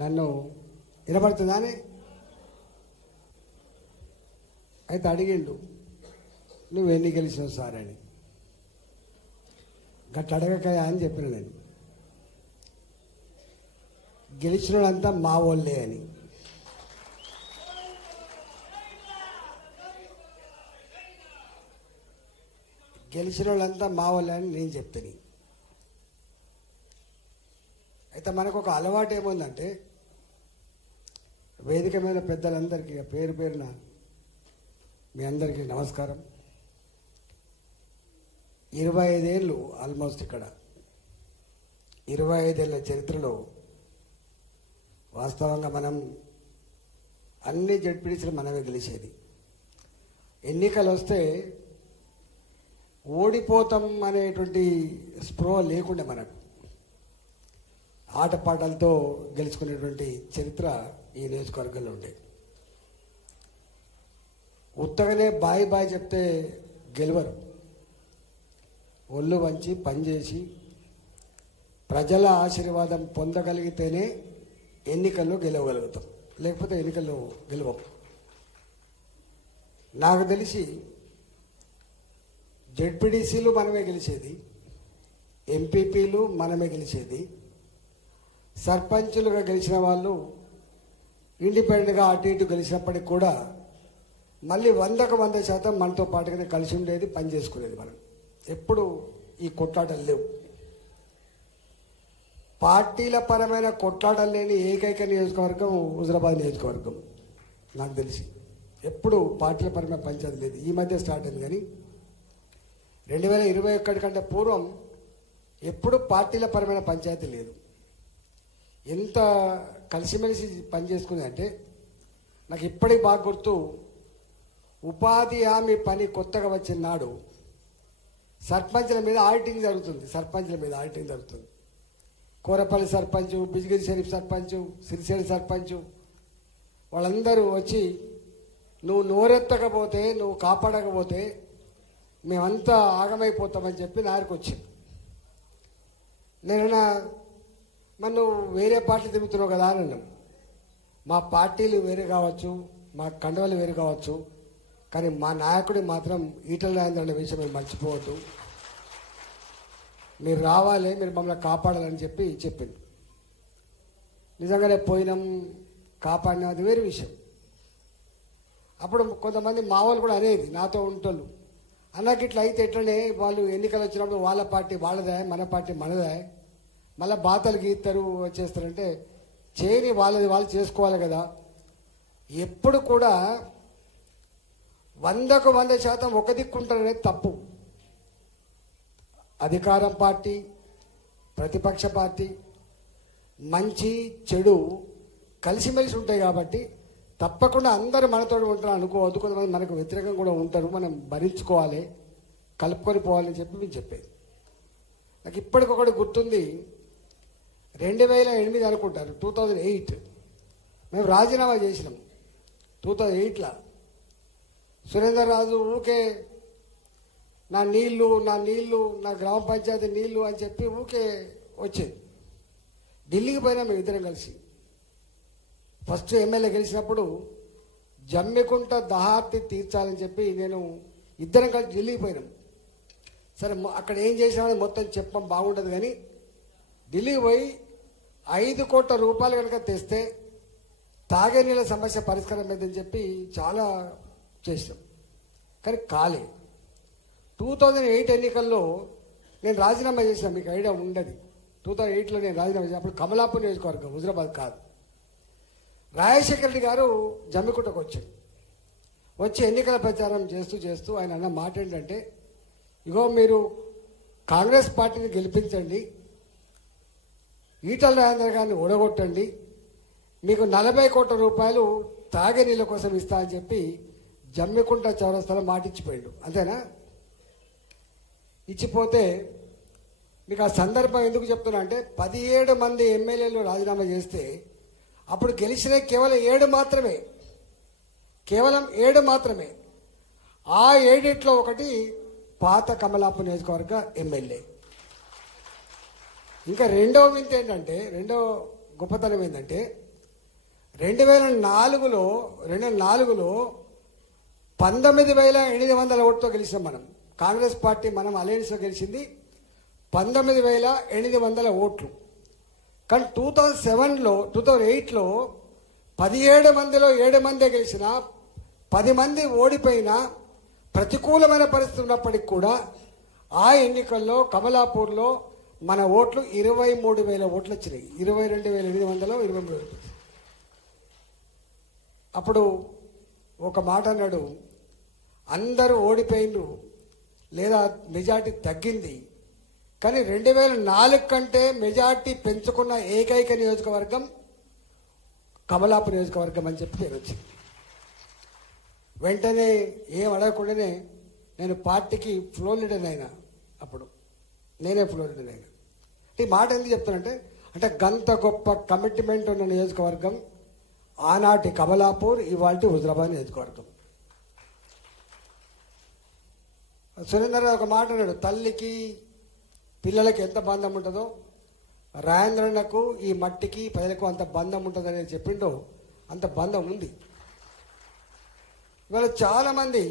నన్ను వినబడుతుందానే అయితే అడిగిండు, నువ్వు ఎన్ని గెలిచినావు సార్ అని. గట్ల అడగకాయ అని చెప్పిన నేను. గెలిచిన వాళ్ళంతా మా వాళ్ళే అని. గెలిచిన వాళ్ళంతా మా వాళ్ళే అని నేను చెప్తాను. అయితే మనకు ఒక అలవాటు ఏముందంటే, వేదిక మీద పెద్దలందరికీ పేరు పేరున మీ అందరికీ నమస్కారం. 25 ఏళ్ళు ఆల్మోస్ట్ ఇక్కడ 25 ఏళ్ళ చరిత్రలో వాస్తవంగా మనం అన్ని జడ్పీటీసీలు మనమే గెలిచేది. ఎన్నికలు వస్తే ఓడిపోతాం అనేటువంటి స్పృహ లేకుండా మనకు ఆటపాటలతో గెలుచుకునేటువంటి చరిత్ర ఈ నియోజకవర్గంలో ఉండేది. ఉత్తగానే బాయ్ బాయ్ చెప్తే గెలవరు. ఒళ్ళు వంచి పనిచేసి ప్రజల ఆశీర్వాదం పొందగలిగితేనే ఎన్నికల్లో గెలవగలుగుతాం, లేకపోతే ఎన్నికల్లో గెలవం. నాకు తెలిసి జెడ్పీటీసీలు మనమే గెలిచేది, ఎంపీపీలు మనమే గెలిచేది, సర్పంచులుగా గెలిచిన వాళ్ళు ఇండిపెండెంట్గా అటు ఇటు గెలిచినప్పటికి కూడా మళ్ళీ 100% మనతో పాటుగానే కలిసి ఉండేది, పని చేసుకునేది. మనం ఎప్పుడు ఈ కొట్లాటలు లేవు. పార్టీల పరమైన కొట్లాటలు లేని ఏకైక నియోజకవర్గం హుజరాబాద్ నియోజకవర్గం నాకు తెలిసి. ఎప్పుడు పార్టీల పరమైన పంచాయతీ లేదు. ఈ మధ్య స్టార్ట్ అయింది, కానీ 2021 కంటే పూర్వం ఎప్పుడు పార్టీల పరమైన పంచాయతీ లేదు. ఎంత కలిసిమెలిసి పని చేసుకుంది అంటే, నాకు ఇప్పటికి బాగా గుర్తు, ఉపాధి హామీ పని కొత్తగా వచ్చిన నాడు సర్పంచ్ల మీద ఆడిటింగ్ జరుగుతుంది. కోరపల్లి సర్పంచ్, బిజిగిరి షరీఫ్ సర్పంచ్, సిరిసేడ సర్పంచ్ వాళ్ళందరూ వచ్చి, నువ్వు నోరెత్తకపోతే, నువ్వు కాపాడకపోతే మేమంతా ఆగమైపోతామని చెప్పి నారికి వచ్చింది. నేనన్నా, మరి నువ్వు వేరే పార్టీ తిరుగుతున్నావు కదా అని అన్నాను. మా పార్టీలు వేరే కావచ్చు, మా కండవలు వేరే కావచ్చు, కానీ మా నాయకుడి మాత్రం ఈటల రాజేందర్ అనే విషయం మీరు మర్చిపోవద్దు. మీరు రావాలి, మీరు మమ్మల్ని కాపాడాలని చెప్పింది. నిజంగానే పోయినాం, కాపాడినా, అది వేరే విషయం. అప్పుడు కొంతమంది మా వాళ్ళు కూడా అనేది, నాతో ఉంటోళ్ళు, అన్నకి ఇట్లా అయితే ఎట్లనే, వాళ్ళు ఎన్నికలు వచ్చినప్పుడు వాళ్ళ పార్టీ వాళ్ళదే, మన పార్టీ మనదే, మళ్ళీ బాతలు గీస్తారు వచ్చేస్తారంటే, చేయని వాళ్ళది వాళ్ళు చేసుకోవాలి కదా. ఎప్పుడు కూడా 100% ఒక దిక్కుంటారనేది తప్పు. అధికారం పార్టీ, ప్రతిపక్ష పార్టీ, మంచి చెడు కలిసిమెలిసి ఉంటాయి కాబట్టి తప్పకుండా అందరూ మనతో ఉంటారు అనుకోవద్దు. కొంతమంది మనకు వ్యతిరేకంగా కూడా ఉంటారు, మనం భరించుకోవాలి, కలుపుకొని పోవాలని చెప్పి మేము చెప్పేది. నాకు ఇప్పటికొకటి గుర్తుంది, 2008 అనుకుంటారు, 2008 మేము రాజీనామా చేసినాం. 2008లో సురేందర్ రాజు ఊకే నా నీళ్లు నా గ్రామ పంచాయతీ నీళ్లు అని చెప్పి ఊకే వచ్చేది. ఢిల్లీకి పోయినా మేము ఇద్దరం కలిసి. ఫస్ట్ ఎమ్మెల్యే గెలిచినప్పుడు జమ్మికుంట దహార్తి తీర్చాలని చెప్పి నేను ఇద్దరం కలిసి ఢిల్లీకి పోయినాం. సరే, అక్కడ ఏం చేసినామని మొత్తం చెప్పడం బాగుండదు, కానీ ఢిల్లీకి పోయి 5 కోట్ల రూపాయలు కనుక తెస్తే తాగే నీళ్ళ సమస్య పరిష్కారం అయిందని చెప్పి చాలా చేసాం, కానీ కాలే. 2008 ఎన్నికల్లో నేను రాజీనామా చేసిన, మీకు ఐడియా ఉండదు. 2008లో నేను రాజీనామా చేసిన, అప్పుడు కమలాపూర్ నియోజకవర్గం, హుజరాబాద్ కాదు. రాజశేఖర రెడ్డి గారు జమ్మికుంటకు వచ్చి ఎన్నికల ప్రచారం చేస్తూ ఆయన అన్న మాట ఏంటంటే, ఇగో మీరు కాంగ్రెస్ పార్టీని గెలిపించండి, ఈటల రాజేందర్ గారిని ఓడగొట్టండి, మీకు 40 కోట్ల రూపాయలు తాగే నీళ్ళ కోసం ఇస్తా అని చెప్పి జమ్మికుంట చౌరస్తాలో మాటిచ్చిపోయాడు. అంతేనా? ఇచ్చిపోతే మీకు ఆ సందర్భం ఎందుకు చెప్తున్నా అంటే, 17 మంది ఎమ్మెల్యేలు రాజీనామా చేస్తే అప్పుడు గెలిచిన కేవలం 7 మాత్రమే. ఆ 7 ఒకటి పాత కమలాపూర్ నియోజకవర్గ ఎమ్మెల్యే. ఇంకా రెండో గొప్పతనం ఏంటంటే, 2004లో 19,800 ఓట్లతో గెలిచాం మనం. కాంగ్రెస్ పార్టీ మనం అలయన్స్లో గెలిచింది 19,800 ఓట్లు. కానీ 2008లో 17 మందిలో 7 మందే గెలిచిన, 10 మంది ఓడిపోయినా ప్రతికూలమైన పరిస్థితి ఉన్నప్పటికీ కూడా ఆ ఎన్నికల్లో కమలాపూర్లో మన ఓట్లు 23,000 ఓట్లు వచ్చినాయి. 22,800, 23,000. అప్పుడు ఒక మాట అన్నాడు, అందరూ ఓడిపోయిండ్రు లేదా మెజార్టీ తగ్గింది, కానీ 2004 కంటే మెజార్టీ పెంచుకున్న ఏకైక నియోజకవర్గం కమలాపూర్ నియోజకవర్గం అని చెప్పి పేరు వచ్చింది. వెంటనే ఏం అడగకుండానే నేను పార్టీకి ఫ్లోర్ లీడర్ అయినా. అప్పుడు నేనే ఫ్లోర్ లీడర్ అయినా. ఈ మాట ఎందుకు చెప్తానంటే గంత గొప్ప కమిట్మెంట్ ఉన్న నియోజకవర్గం ఆనాటి కమలాపూర్, ఇవాళ హుజరాబాద్ నియోజకవర్గం. సురేందర్ ఒక మాట అన్నాడు, తల్లికి పిల్లలకి ఎంత బంధం ఉంటుందో రాజేంద్రన్నకు ఈ మట్టికి ప్రజలకు అంత బంధం ఉంటుందని చెప్పిండో అంత బంధం ఉంది. ఇవాళ చాలామంది